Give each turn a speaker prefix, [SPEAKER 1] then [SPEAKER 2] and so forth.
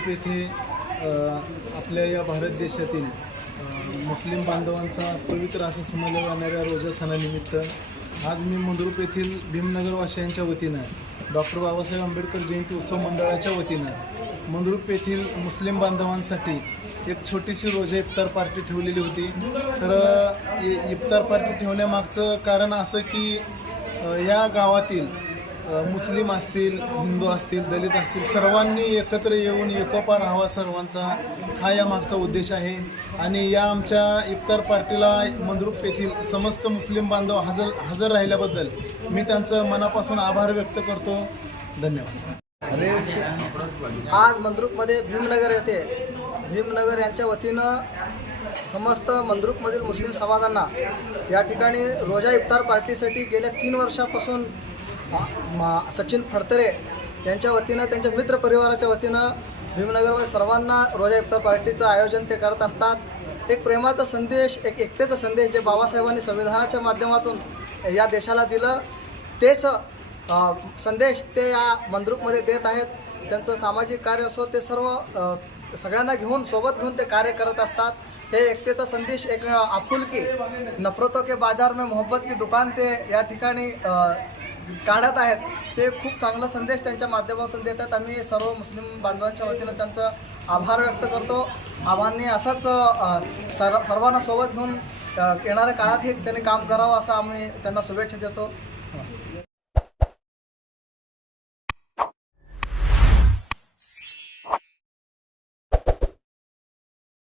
[SPEAKER 1] मंद्रुप येथे आपल्या या भारत देशातील मुस्लिम बांधवांचा पवित्र असं समजल्या जाणाऱ्या रोजा सणानिमित्त आज मी मंद्रुप येथील भीमनगरवासियांच्या वतीनं डॉक्टर बाबासाहेब आंबेडकर जयंती उत्सव मंडळाच्या वतीनं मंद्रुप येथील मुस्लिम बांधवांसाठी एक छोटीशी रोजा इफ्तार पार्टी ठेवलेली होती. तर इ- इफ्तार पार्टी ठेवण्यामागचं कारण असं की या गावातील मुस्लिम असतील हिंदू असतील दलित असतील सर्वांनी एकत्र येऊन एकोपा राहावा सर्वांचा. हा या मागचा उद्देश आहे. आणि या आमच्या इफ्तार पार्टीला मंद्रुप येथील समस्त मुस्लिम बांधव हजर हजर राहिल्याबद्दल मी त्यांचं मनापासून आभार व्यक्त करतो. धन्यवाद.
[SPEAKER 2] आज मंद्रुपमध्ये भीमनगर येथे भीमनगर यांच्या वतीनं समस्त मंद्रुपमधील मुस्लिम समाजांना या ठिकाणी रोजा इफ्तार पार्टीसाठी गेल्या तीन वर्षापासून मा- सचिन फडतरे यांच्या वतीनं त्यांच्या मित्र परिवाराच्या वतीनं भीमनगरमध्ये सर्वांना रोजा इफ्तार पार्टीचं आयोजन ते करत असतात. एक प्रेमाचा संदेश एक एकतेचा संदेश जे बाबासाहेबांनी संविधानाच्या माध्यमातून या देशाला दिलं तेच संदेश ते या मंद्रुपमध्ये देत आहेत. त्यांचं सामाजिक कार्य असो ते सर्व सगळ्यांना घेऊन सोबत घेऊन ते कार्य करत असतात. हे एकतेचा संदेश एक आपुलकी नफरतो के बाजार में मोहब्बत की दुकान ते या ठिकाणी काढत आहेत. ते खूप चांगला संदेश त्यांच्या माध्यमातून देतात आम्ही सर्व मुस्लिम बांधवांच्या वतीनं त्यांचं आभार व्यक्त करतो. आव्हानांनी असंच सर सर्व सर्वांना सोबत घेऊन येणाऱ्या येणाऱ्या काळातही त्यांनी काम करावं असं आम्ही त्यांना शुभेच्छा देतो. नमस्ते.